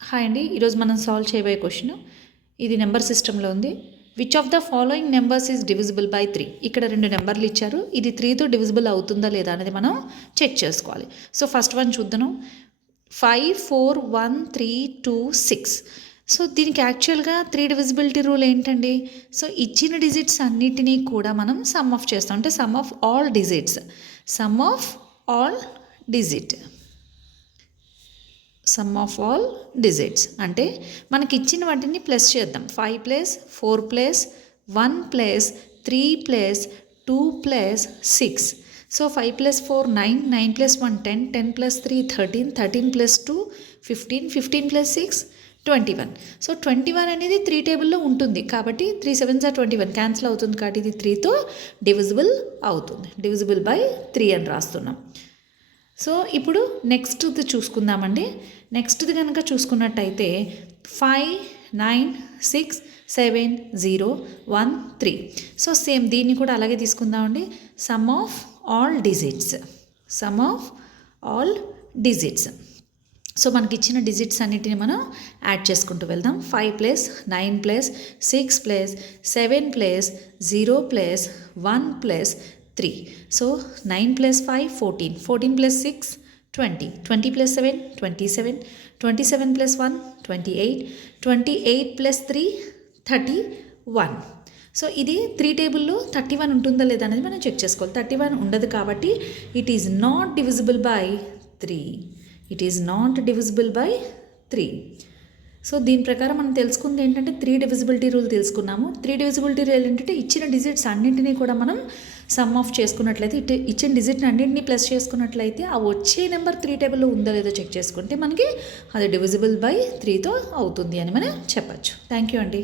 Hi అండి. ఈరోజు మనం సాల్వ్ చేయబోయే క్వశ్చన్ ఇది నెంబర్ సిస్టంలో ఉంది. Which of the following numbers is divisible by 3? ఇక్కడ 2 నెంబర్లు ఇచ్చారు. ఇది 3తో డివిజిబుల్ అవుతుందా లేదా అనేది మనం చెక్ చేసుకోవాలి. సో ఫస్ట్ వన్ చూద్దాం. 5, 4, 1, 3, 2, 6. సో దీనికి యాక్చువల్గా 3 డివిజిబిలిటీ రూల్ ఏంటండి? సో ఇచ్చిన డిజిట్స్ అన్నిటినీ కూడా మనం సమ్ ఆఫ్ చేస్తాం. అంటే some of all digits, sum of all digit, some of all digits అంటే మనకి ఇచ్చిన వాటిని ప్లస్ చేద్దాం. 5 plus 4 plus 1 plus 3 plus 2 plus 6. So 5 plus 4 9, 9 plus 1 10, 10 plus 3 13, 13 plus 2 15, 15 plus 6 21. So 21 అనేది 3 టేబుల్లో ఉంటుంది కాబట్టి 3 7s are 21 క్యాన్సిల్ అవుతుంది కాబట్టి ఇది 3తో డివిజిబుల్ అవుతుంది. డివిజిబుల్ బై 3 అని రాస్తున్నాం. సో ఇప్పుడు నెక్స్ట్ది చూసుకుందామండి. నెక్స్ట్ది కనుక చూసుకున్నట్టయితే 5, 9, 6, 7, 0, 1, 3. సో సేమ్ దీన్ని కూడా అలాగే తీసుకుందామండి. Sum of all digits, sum of all digits. So మనకి ఇచ్చిన డిజిట్స్ అన్నిటిని మనం యాడ్ చేసుకుంటూ వెళ్దాం. 5 plus 9 plus 6 plus 7 plus 0 plus 1 plus 3. So 9 plus 5 14, 14 plus 6 20, 20 plus 7 27, 27 plus 1 28, 28 plus 3 31. So ఇది 3 టేబుల్లో 31 ఉంటుందా లేదా అనేది మనం చెక్ చేసుకోవాలి. 31 ఉండదు కాబట్టి it is not divisible by 3. It is not divisible by 3. So దీని ప్రకారం మనం తెలుసుకుంది ఏంటంటే 3 డివిజిబిలిటీ రూల్ తెలుసుకున్నాము. 3 డివిజిబిలిటీ రూల్ ఏంటంటే ఇచ్చిన డిజిట్స్ అన్నింటినీ కూడా మనం సమ్ ఆఫ్ చేసుకున్నట్లయితే, ఇచ్చిన డిజిట్ని అన్నింటినీ ప్లస్ చేసుకున్నట్లయితే ఆ వచ్చే నెంబర్ 3 టేబుల్లో ఉందో లేదో చెక్ చేసుకుంటే మనకి అది డివిజిబుల్ బై 3తో అవుతుంది అని మనం చెప్పచ్చు. థ్యాంక్ యూ అండి.